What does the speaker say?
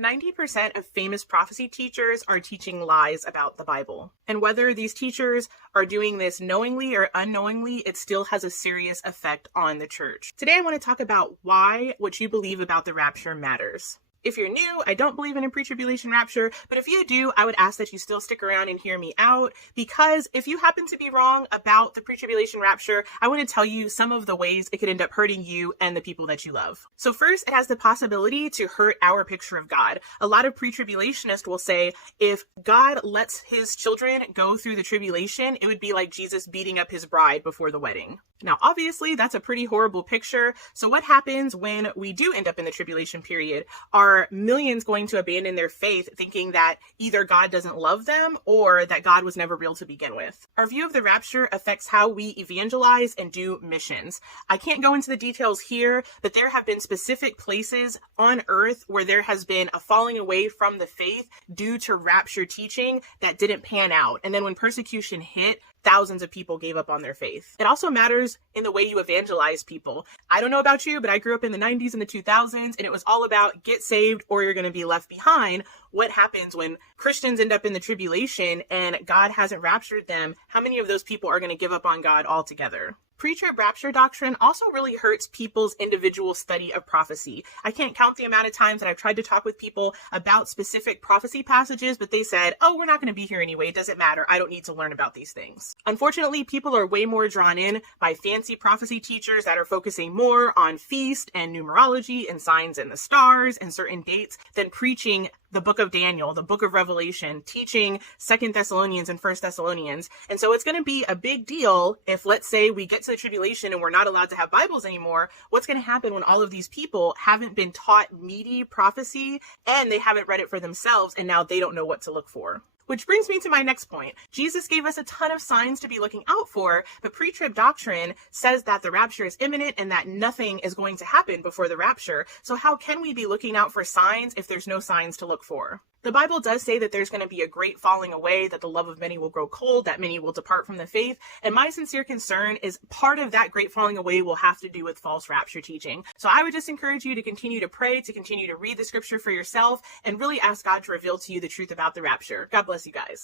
90% of famous prophecy teachers are teaching lies about the Bible. And whether these teachers are doing this knowingly or unknowingly, it still has a serious effect on the church. Today, I want to talk about why what you believe about the rapture matters. If you're new, I don't believe in a pre-tribulation rapture, but if you do, I would ask that you still stick around and hear me out, because if you happen to be wrong about the pre-tribulation rapture, I want to tell you some of the ways it could end up hurting you and the people that you love. So first, it has the possibility to hurt our picture of God. A lot of pre-tribulationists will say, if God lets his children go through the tribulation, it would be like Jesus beating up his bride before the wedding. Now, obviously, that's a pretty horrible picture. So what happens when we do end up in the tribulation period? Are millions going to abandon their faith, thinking that either God doesn't love them or that God was never real to begin with? Our view of the rapture affects how we evangelize and do missions. I can't go into the details here, but there have been specific places on earth where there has been a falling away from the faith due to rapture teaching that didn't pan out. And then when persecution hit, thousands of people gave up on their faith. It also matters in the way you evangelize people. I don't know about you, but I grew up in the 90s and the 2000s, and it was all about get saved or you're going to be left behind. What happens when Christians end up in the tribulation and God hasn't raptured them? How many of those people are going to give up on God altogether? Pre-trib rapture doctrine also really hurts people's individual study of prophecy. I can't count the amount of times that I've tried to talk with people about specific prophecy passages, but they said, oh, we're not going to be here anyway. It doesn't matter. I don't need to learn about these things. Unfortunately, people are way more drawn in by fancy prophecy teachers that are focusing more on feast and numerology and signs in the stars and certain dates than preaching the book of Daniel, the book of Revelation, teaching 2 Thessalonians and 1 Thessalonians. And so it's going to be a big deal if, let's say, we get to the tribulation and we're not allowed to have Bibles anymore. What's going to happen when all of these people haven't been taught meaty prophecy and they haven't read it for themselves, and now they don't know what to look for? Which brings me to my next point. Jesus gave us a ton of signs to be looking out for, but pre-trib doctrine says that the rapture is imminent and that nothing is going to happen before the rapture. So how can we be looking out for signs if there's no signs to look for? The Bible does say that there's going to be a great falling away, that the love of many will grow cold, that many will depart from the faith. And my sincere concern is part of that great falling away will have to do with false rapture teaching. So I would just encourage you to continue to pray, to continue to read the scripture for yourself, and really ask God to reveal to you the truth about the rapture. God bless you guys.